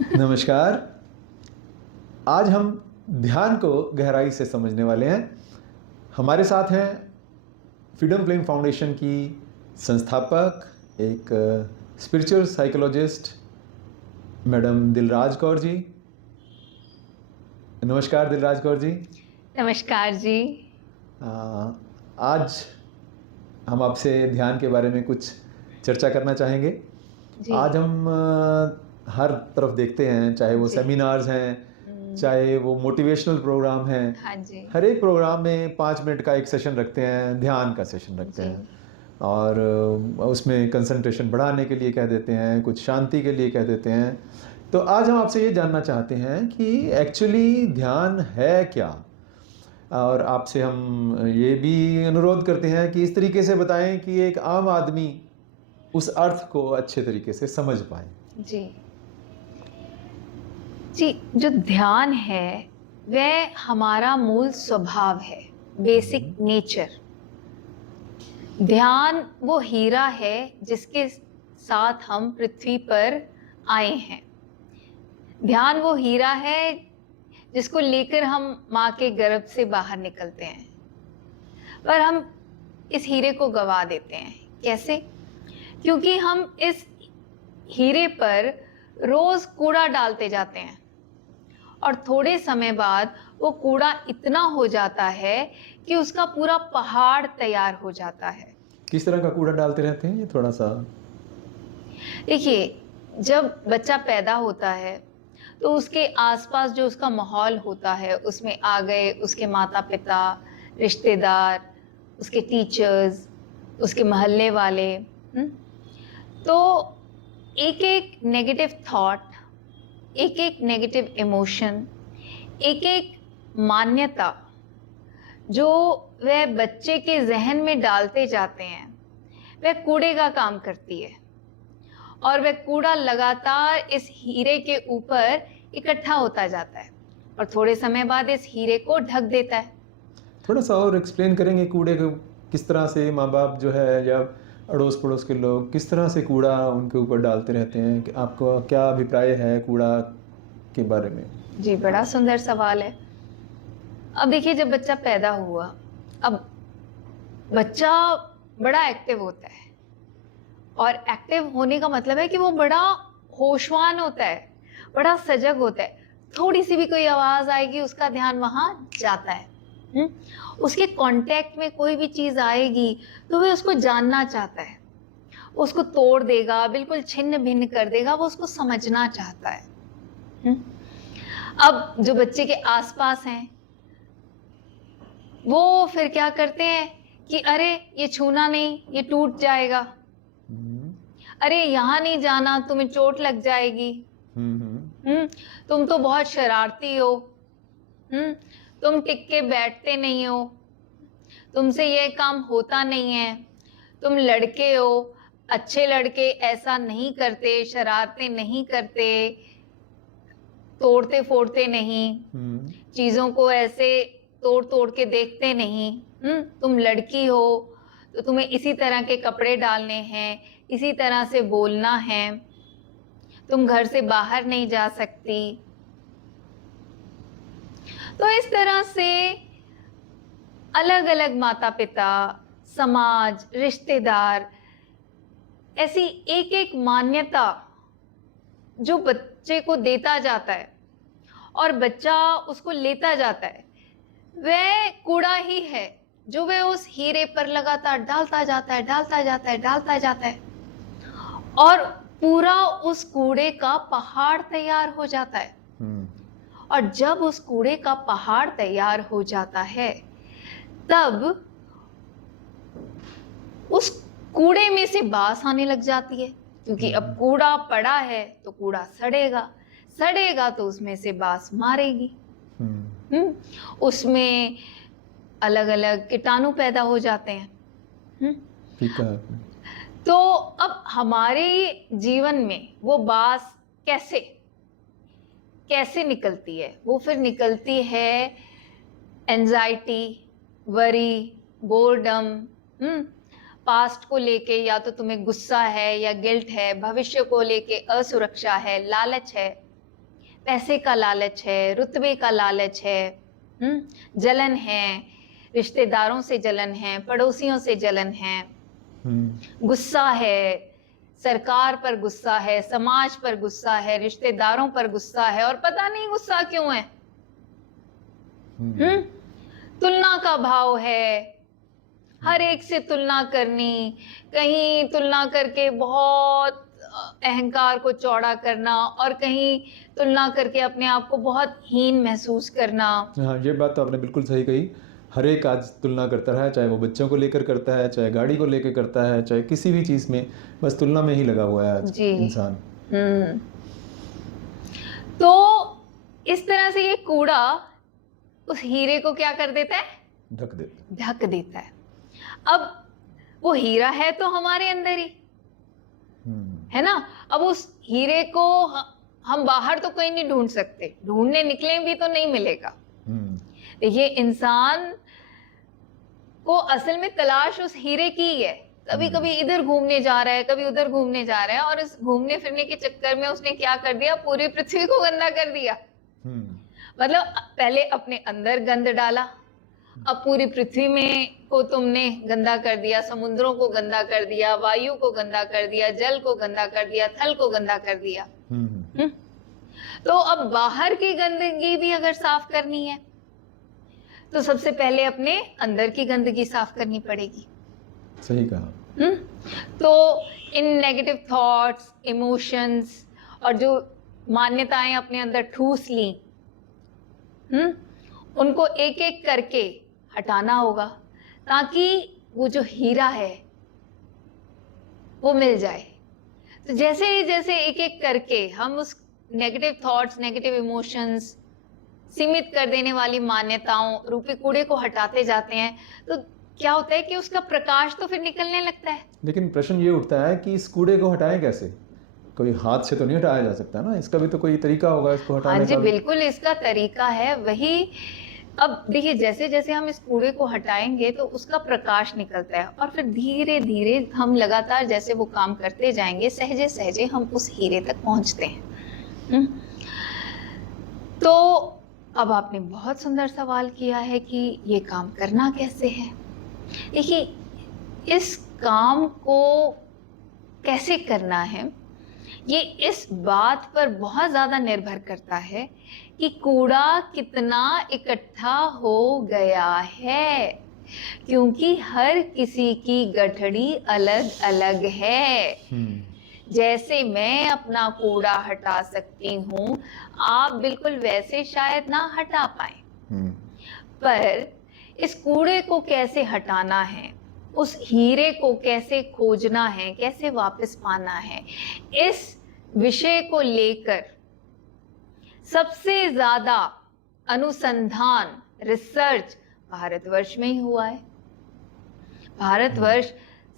नमस्कार। आज हम ध्यान को गहराई से समझने वाले हैं। हमारे साथ हैं फ्रीडम फ्लेम फाउंडेशन की संस्थापक, एक spiritual psychologist madam Dilraj Kaur ji. नमस्कार दिलराज कौर जी। नमस्कार जी। आज हम आपसे ध्यान के बारे में कुछ चर्चा करना चाहेंगे। जी। आज हम हर तरफ देखते हैं, चाहे वो जी। सेमिनार्स हैं, चाहे वो मोटिवेशनल प्रोग्राम हैं, हाँ जी। हर एक प्रोग्राम में 5 मिनट का एक सेशन रखते हैं, ध्यान का सेशन रखते जी। हैं। और उसमें कंसंट्रेशन बढ़ाने के लिए कह देते हैं, कुछ शांति के लिए कह देते हैं। तो आज हम आपसे ये जानना चाहते हैं कि एक्चुअली ध्यान है क्या? और आपसे हम ये भी अनुरोध करते हैं कि इस तरीके से बताएं कि एक आम आदमी उस अर्थ को अच्छे तरीके से समझ पाए। जी। जी, जो ध्यान है वह हमारा मूल स्वभाव है, बेसिक नेचर। ध्यान वो हीरा है जिसके साथ हम पृथ्वी पर आए हैं। ध्यान वो हीरा है जिसको लेकर हम माँ के गर्भ से बाहर निकलते हैं, पर हम इस हीरे को गवा देते हैं। कैसे? क्योंकि हम इस हीरे पर रोज कूड़ा डालते जाते हैं और थोड़े समय बाद वो कूड़ा इतना हो जाता है कि उसका पूरा पहाड़ तैयार हो जाता है। किस तरह का कूड़ा डालते रहते हैं, ये थोड़ा सा? देखिए, जब बच्चा पैदा होता है तो उसके आसपास जो उसका माहौल होता है उसमें आ गए उसके माता पिता, रिश्तेदार, उसके टीचर्स, उसके मोहल्ले वाले। तो एक एक नेगेटिव थॉट, एक एक नेगेटिव इमोशन, एक एक मान्यता जो वह बच्चे के जहन में डालते जाते हैं, वह कूड़े का काम करती है और वह कूड़ा लगातार इस हीरे के ऊपर इकट्ठा होता जाता है और थोड़े समय बाद इस हीरे को ढक देता है। थोड़ा सा और एक्सप्लेन करेंगे कूड़े को किस तरह से माँ बाप जो है या अड़ोस पड़ोस के लोग किस तरह से कूड़ा उनके ऊपर डालते रहते हैं? कि आपको क्या अभिप्राय है कूड़ा के बारे में? जी, बड़ा सुंदर सवाल है। अब देखिए, जब बच्चा पैदा हुआ, अब बच्चा बड़ा एक्टिव होता है और एक्टिव होने का मतलब है कि वो बड़ा होशवान होता है, बड़ा सजग होता है। थोड़ी सी भी कोई आवाज आएगी उसका ध्यान वहां जाता है। उसके कांटेक्ट में कोई भी चीज आएगी तो वह उसको जानना चाहता है, उसको तोड़ देगा, बिल्कुल छिन्न भिन्न कर देगा, वो उसको समझना चाहता है। अब जो बच्चे के आसपास हैं वो फिर क्या करते हैं कि अरे ये छूना नहीं, ये टूट जाएगा, अरे यहाँ नहीं जाना, तुम्हें चोट लग जाएगी, तुम तो बहुत शरारती हो, तुम टिक के बैठते नहीं हो, तुमसे ये काम होता नहीं है, तुम लड़के हो, अच्छे लड़के ऐसा नहीं करते, शरारतें नहीं करते, तोड़ते फोड़ते नहीं, चीजों को ऐसे तोड़ तोड़ के देखते नहीं, तुम लड़की हो तो तुम्हें इसी तरह के कपड़े डालने हैं, इसी तरह से बोलना है, तुम घर से बाहर नहीं जा सकती। तो इस तरह से अलग अलग माता पिता, समाज, रिश्तेदार, ऐसी एक एक मान्यता जो बच्चे को देता जाता है और बच्चा उसको लेता जाता है, वह कूड़ा ही है जो वह उस हीरे पर लगातार डालता जाता है, डालता जाता है, डालता जाता है और पूरा उस कूड़े का पहाड़ तैयार हो जाता है। और जब उस कूड़े का पहाड़ तैयार हो जाता है तब उस कूड़े में से बास आने लग जाती है, क्योंकि अब कूड़ा पड़ा है तो कूड़ा सड़ेगा, सड़ेगा तो उसमें से बास मारेगी। उसमें अलग अलग कीटाणु पैदा हो जाते हैं। ठीक है। तो अब हमारे जीवन में वो बास कैसे कैसे निकलती है? वो फिर निकलती है एंजाइटी, वरी, बोर्डम, पास्ट को लेके या तो तुम्हें गुस्सा है या गिल्ट है, भविष्य को लेके असुरक्षा है, लालच है, पैसे का लालच है, रुतबे का लालच है, जलन है, रिश्तेदारों से जलन है, पड़ोसियों से जलन है, गुस्सा है, सरकार पर गुस्सा है, समाज पर गुस्सा है, रिश्तेदारों पर गुस्सा है, और पता नहीं गुस्सा क्यों है। तुलना का भाव है, हर एक से तुलना करनी, कहीं तुलना करके बहुत अहंकार को चौड़ा करना, और कहीं तुलना करके अपने आप को बहुत हीन महसूस करना। हाँ, ये बात तो आपने बिल्कुल सही कही। हर एक आज तुलना करता है, चाहे वो बच्चों को लेकर करता है, चाहे गाड़ी को लेकर करता है, चाहे किसी भी चीज़ में, बस तुलना में ही लगा हुआ है आज जी। इंसान। तो इस तरह से ये कूड़ा उस हीरे को क्या कर देता है? ढक देता है। अब वो हीरा है तो हमारे अंदर ही है ना। अब उस हीरे को हम बाहर तो कहीं नहीं ढूंढ सकते, ढूंढने निकले भी तो नहीं मिलेगा। देखिए, इंसान को असल में तलाश उस हीरे की ही है। कभी कभी इधर घूमने जा रहा है, कभी उधर घूमने जा रहा है, और इस घूमने फिरने के चक्कर में उसने क्या कर दिया? पूरी पृथ्वी को गंदा कर दिया। मतलब पहले अपने अंदर गंद डाला, अब पूरी पृथ्वी में को तुमने गंदा कर दिया, समुद्रों को गंदा कर दिया, वायु को गंदा कर दिया, जल को गंदा कर दिया, थल को गंदा कर दिया। तो अब बाहर की गंदगी भी अगर साफ करनी है तो सबसे पहले अपने अंदर की गंदगी साफ करनी पड़ेगी। सही कहा। तो इन नेगेटिव थॉट्स, इमोशंस और जो मान्यताएं अपने अंदर ठूस ली, उनको एक एक करके हटाना होगा, ताकि वो जो हीरा है वो मिल जाए। तो जैसे एक एक करके हम उस नेगेटिव थॉट्स, नेगेटिव इमोशंस, सीमित कर देने वाली मान्यताओं रूपी कूड़े को हटाते जाते हैं, तो क्या होता है कि उसका प्रकाश तो फिर निकलने लगता है। लेकिन प्रश्न ये उठता है कि इस कूड़े को हटाएं कैसे? कोई हाथ से तो नहीं हटाया जा सकता ना, इसका भी तो कोई तरीका होगा इसको हटाने का। हाँ जी, बिल्कुल इसका तरीका है। वही अब देखिए, जैसे जैसे हम इस कूड़े को हटाएंगे तो उसका प्रकाश निकलता है, और फिर धीरे धीरे हम लगातार जैसे वो काम करते जाएंगे, सहजे सहजे हम उस हीरे तक पहुंचते हैं। तो अब आपने बहुत सुंदर सवाल किया है कि ये काम करना कैसे है। देखिए, इस काम को कैसे करना है, ये इस बात पर बहुत ज़्यादा निर्भर करता है कि कूड़ा कितना इकट्ठा हो गया है, क्योंकि हर किसी की गठड़ी अलग अलग है। जैसे मैं अपना कूड़ा हटा सकती हूँ, आप बिल्कुल वैसे शायद ना हटा पाए। पर इस कूड़े को कैसे हटाना है, उस हीरे को कैसे खोजना है, कैसे वापस पाना है, इस विषय को लेकर सबसे ज्यादा अनुसंधान, रिसर्च भारतवर्ष में ही हुआ है। भारतवर्ष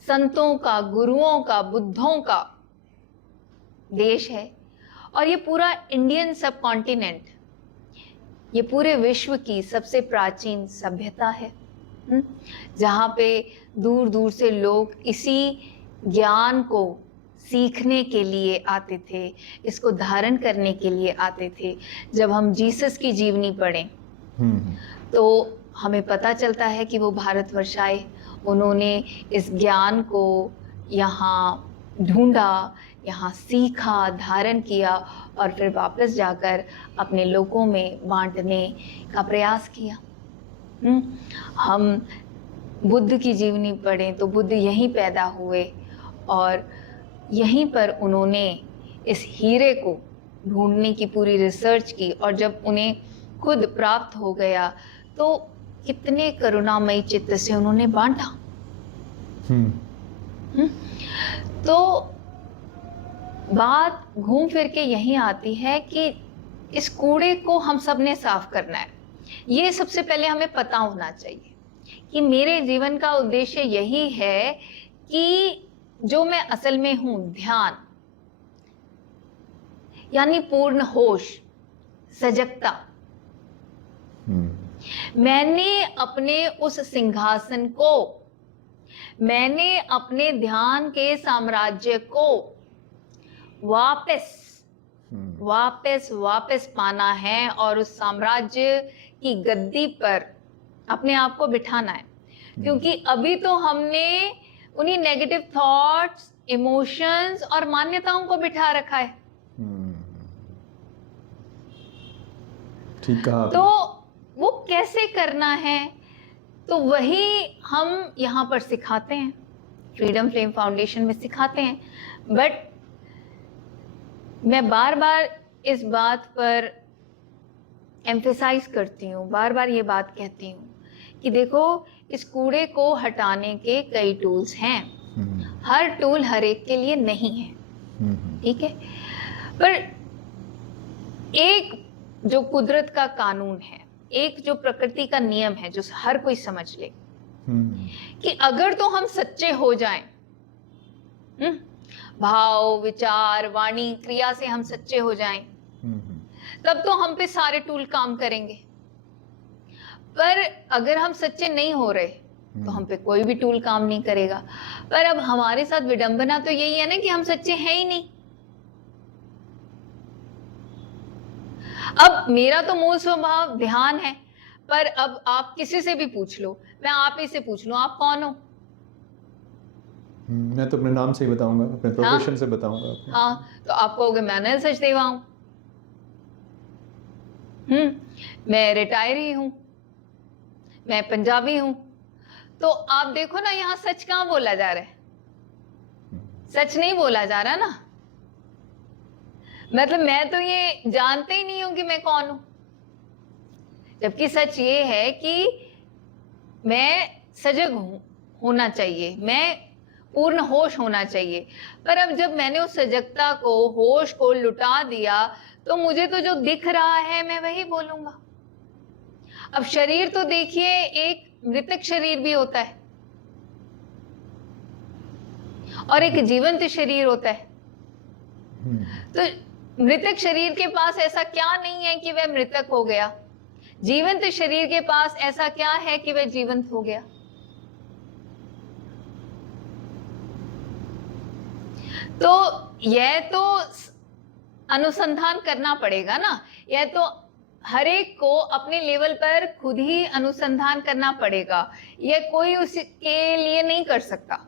संतों का, गुरुओं का, बुद्धों का देश है, और ये पूरा इंडियन सब कॉन्टिनेंट, ये पूरे विश्व की सबसे प्राचीन सभ्यता है, जहाँ पे दूर दूर से लोग इसी ज्ञान को सीखने के लिए आते थे, इसको धारण करने के लिए आते थे। जब हम जीसस की जीवनी पढ़ें तो हमें पता चलता है कि वो भारतवर्ष आए, उन्होंने इस ज्ञान को यहाँ ढूंढा, यहाँ सीखा, धारण किया, और फिर वापस जाकर अपने लोगों में बांटने का प्रयास किया। हम बुद्ध की जीवनी पढ़ें तो बुद्ध यहीं पैदा हुए, और यहीं पर उन्होंने इस हीरे को ढूंढने की पूरी रिसर्च की, और जब उन्हें खुद प्राप्त हो गया तो कितने करुणामयी चित्त से उन्होंने बांटा। तो बात घूम फिर के यहीं आती है कि इस कूड़े को हम सब ने साफ करना है। ये सबसे पहले हमें पता होना चाहिए कि मेरे जीवन का उद्देश्य यही है कि जो मैं असल में हूं, ध्यान यानी पूर्ण होश, सजगता, मैंने अपने उस सिंहासन को, मैंने अपने ध्यान के साम्राज्य को वापस वापस पाना है और उस साम्राज्य की गद्दी पर अपने आप को बिठाना है। क्योंकि अभी तो हमने उन्हीं नेगेटिव थॉट्स, इमोशंस और मान्यताओं को बिठा रखा है। ठीक कहा तो आपने। वो कैसे करना है, तो वही हम यहाँ पर सिखाते हैं, फ्रीडम फ्लेम फाउंडेशन में सिखाते हैं। बट मैं बार बार इस बात पर एम्फेसाइज करती हूँ, बार बार ये बात कहती हूँ कि देखो, इस कूड़े को हटाने के कई टूल्स हैं। हर टूल हर एक के लिए नहीं है, ठीक है। पर एक जो कुदरत का कानून है, एक जो प्रकृति का नियम है, जो हर कोई समझ ले कि अगर तो हम सच्चे हो जाएं, भाव, विचार, वाणी, क्रिया से हम सच्चे हो जाएं, तब तो हम पे सारे टूल काम करेंगे। पर अगर हम सच्चे नहीं हो रहे तो हम पे कोई भी टूल काम नहीं करेगा। पर अब हमारे साथ विडंबना तो यही है ना कि हम सच्चे हैं ही नहीं। अब मेरा तो मूल स्वभाव ध्यान है, पर अब आप किसी से भी पूछ लो, मैं आप ही से पूछ लूं, आप कौन हो? मैं तो अपने नाम से ही बताऊंगा, अपने प्रोफेशन से बताऊंगा। हाँ, तो आप कहोगे मैं अनिल सचदेवा हूं। मैं रिटायरी हूं, मैं पंजाबी हूं। तो आप देखो ना, यहां सच कहां बोला जा रहा है? सच नहीं बोला जा रहा ना। मतलब मैं तो ये जानते ही नहीं हूं कि मैं कौन हूं। जबकि सच ये है कि मैं सजग होना चाहिए, मैं पूर्ण होश होना चाहिए। पर अब जब मैंने उस सजगता को, होश को लुटा दिया, तो मुझे तो जो दिख रहा है मैं वही बोलूंगा। अब शरीर तो देखिए, एक मृतक शरीर भी होता है और एक जीवंत शरीर होता है। तो मृतक शरीर के पास ऐसा क्या नहीं है कि वह मृतक हो गया? जीवंत शरीर के पास ऐसा क्या है कि वह जीवंत हो गया? तो यह तो अनुसंधान करना पड़ेगा ना। यह तो हर एक को अपने लेवल पर खुद ही अनुसंधान करना पड़ेगा। यह कोई उसके लिए नहीं कर सकता।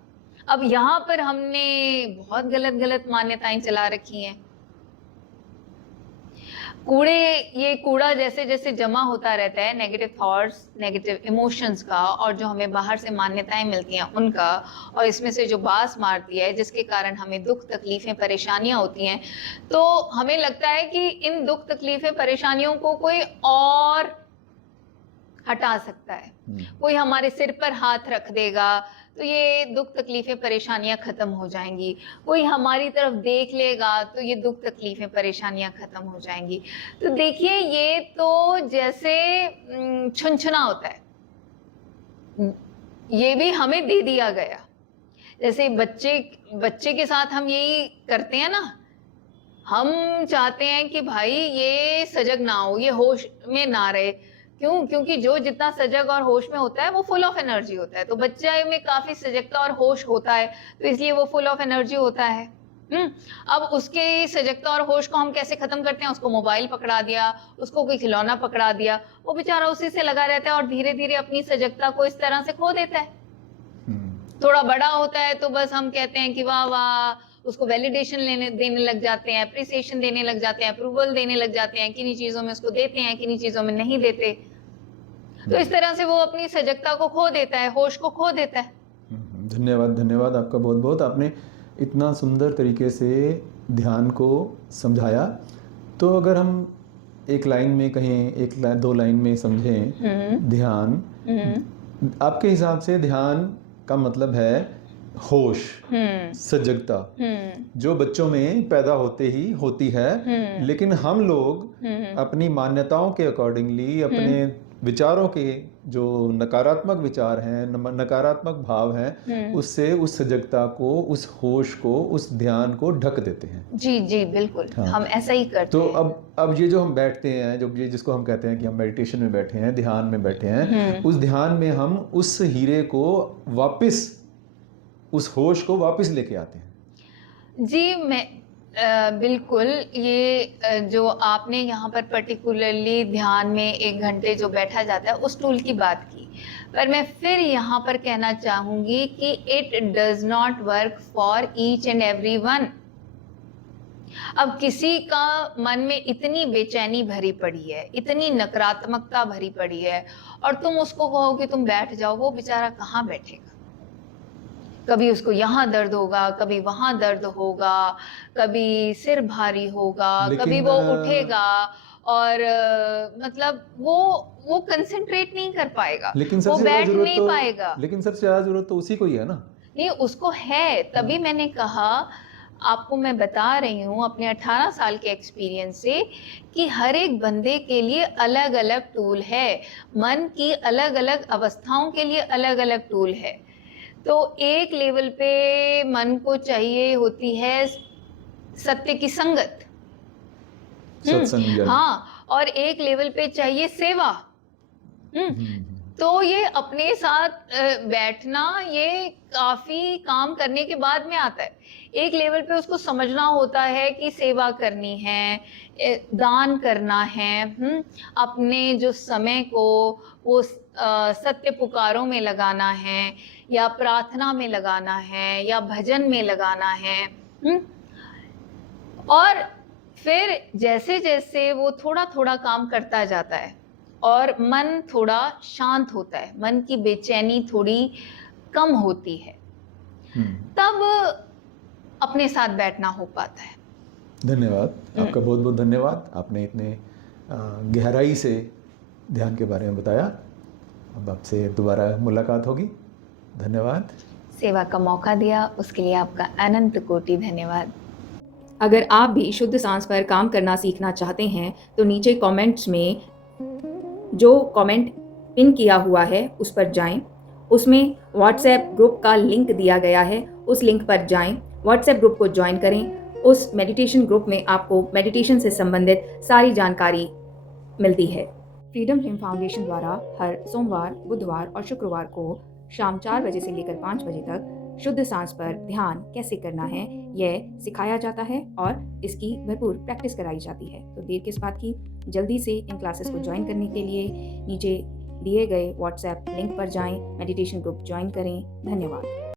अब यहाँ पर हमने बहुत गलत गलत मान्यताएं चला रखी हैं। ये कूड़ा जैसे जैसे जमा होता रहता है, नेगेटिव थॉट्स, नेगेटिव इमोशंस का, और जो हमें बाहर से मान्यताएं मिलती हैं उनका, और इसमें से जो बास मारती है, जिसके कारण हमें दुख, तकलीफें, परेशानियां होती हैं, तो हमें लगता है कि इन दुख, तकलीफें, परेशानियों को कोई और हटा सकता है, कोई हमारे सिर पर हाथ रख देगा तो ये दुख, तकलीफें, परेशानियां खत्म हो जाएंगी। कोई हमारी तरफ देख लेगा तो ये दुख, तकलीफें, परेशानियां खत्म हो जाएंगी। तो देखिए, ये तो जैसे छुनछुना होता है, ये भी हमें दे दिया गया। जैसे बच्चे के साथ हम यही करते हैं ना, हम चाहते हैं कि भाई ये सजग ना हो, ये होश में ना रहे। क्यों? क्योंकि जो जितना सजग और होश में होता है वो फुल ऑफ एनर्जी होता है। तो बच्चे में काफी सजगता और होश होता है, तो इसलिए वो फुल ऑफ एनर्जी होता है। अब उसके सजगता और होश को हम कैसे खत्म करते हैं? उसको मोबाइल पकड़ा दिया, उसको कोई खिलौना पकड़ा दिया, वो बेचारा उसी से लगा रहता है और धीरे धीरे अपनी सजगता को इस तरह से खो देता है। थोड़ा बड़ा होता है तो बस हम कहते हैं कि वाह वाह, उसको वैलिडेशन देने लग जाते हैं, अप्रिसिएशन देने लग जाते हैं, अप्रूवल देने लग जाते हैं। किन्हीं चीजों में उसको देते हैं, किन्हीं चीजों में नहीं देते। तो इस तरह से वो अपनी सजगता को खो देता है, होश को खो देता है। धन्यवाद आपका बहुत बहुत। आपने इतना सुंदर तरीके से ध्यान को समझाया। तो अगर हम एक लाइन में कहें, दो लाइन में समझें ध्यान, आपके हिसाब से ध्यान का मतलब है होश, सजगता, जो बच्चों में पैदा होते ही होती है। लेकिन हम लोग अपनी मान्यताओं के अकॉर्डिंगली, अपने विचारों के जो नकारात्मक विचार हैं, नकारात्मक भाव हैं, उससे उस सजगता को, उस होश को, उस ध्यान को ढक देते हैं। जी जी बिल्कुल। हाँ। हम ऐसा ही करते तो हैं। अब ये जो हम बैठते हैं, जो ये जिसको हम कहते हैं कि हम मेडिटेशन में बैठे हैं, ध्यान में बैठे हैं, उस ध्यान में हम उस हीरे को वापस, उस होश को वापस लेके आते हैं। जी, बिल्कुल, ये जो आपने यहाँ पर पर्टिकुलरली ध्यान में 1 घंटे जो बैठा जाता है, उस टूल की बात की। पर मैं फिर यहाँ पर कहना चाहूँगी कि it does not work for each and everyone. अब किसी का मन में इतनी बेचैनी भरी पड़ी है, इतनी नकारात्मकता भरी पड़ी है और तुम उसको कहो कि तुम बैठ जाओ, वो बेचारा कहाँ बैठेगा? कभी उसको यहाँ दर्द होगा, कभी वहाँ दर्द होगा, कभी सिर भारी होगा, कभी लेकिन वो उठेगा और मतलब वो कंसंट्रेट नहीं कर पाएगा, लेकिन वो सबसे ज़्यादा बैठ ज़रूरत नहीं तो पाएगा। लेकिन सबसे ज़्यादा ज़रूरत तो उसी को ही है ना। नहीं, उसको है, तभी मैंने कहा आपको मैं बता रही हूँ अपने 18 साल के एक्सपीरियंस से कि हर एक बंदे के लिए अलग-अलग टूल है। मन की अलग-अलग अवस्थाओं के लिए अलग-अलग टूल है। तो एक लेवल पे मन को चाहिए होती है सत्य की संगत। सत्संग जन। हाँ, और एक लेवल पे चाहिए सेवा। हुँ, हम्म, तो ये अपने साथ बैठना ये काफ़ी काम करने के बाद में आता है। एक लेवल पे उसको समझना होता है कि सेवा करनी है, दान करना है, अपने जो समय को वो सत्य पुकारों में लगाना है या प्रार्थना में लगाना है या भजन में लगाना है, हुँ? और फिर जैसे-जैसे वो थोड़ा-थोड़ा काम करता जाता है और मन थोड़ा शांत होता है, मन की बेचैनी थोड़ी कम होती है, हम्म। तब अपने साथ बैठना हो पाता है। धन्यवाद, आपका बहुत बहुत धन्यवाद। आपने इतने गहराई से ध्यान के बारे में बताया। अब आपसे दोबारा मुलाकात होगी। धन्यवाद। सेवा का मौका दिया उसके लिए आपका अनंत कोटि धन्यवाद। अगर आप भी शुद्ध सांस पर काम करना सीखना चाहते हैं तो नीचे कमेंट्स में जो कमेंट पिन किया हुआ है उस पर जाएं। उसमें व्हाट्सएप ग्रुप का लिंक दिया गया है, उस लिंक पर जाएं, व्हाट्सएप ग्रुप को ज्वाइन करें। उस मेडिटेशन ग्रुप में आपको मेडिटेशन से संबंधित सारी जानकारी मिलती है। फ्रीडम फ्लेम फाउंडेशन द्वारा हर सोमवार, बुधवार और शुक्रवार को शाम 4 बजे से लेकर 5 बजे तक शुद्ध सांस पर ध्यान कैसे करना है यह सिखाया जाता है और इसकी भरपूर प्रैक्टिस कराई जाती है। तो देर किस बात की, जल्दी से इन क्लासेस को ज्वाइन करने के लिए नीचे दिए गए व्हाट्सएप लिंक पर जाएं, मेडिटेशन ग्रुप ज्वाइन करें। धन्यवाद।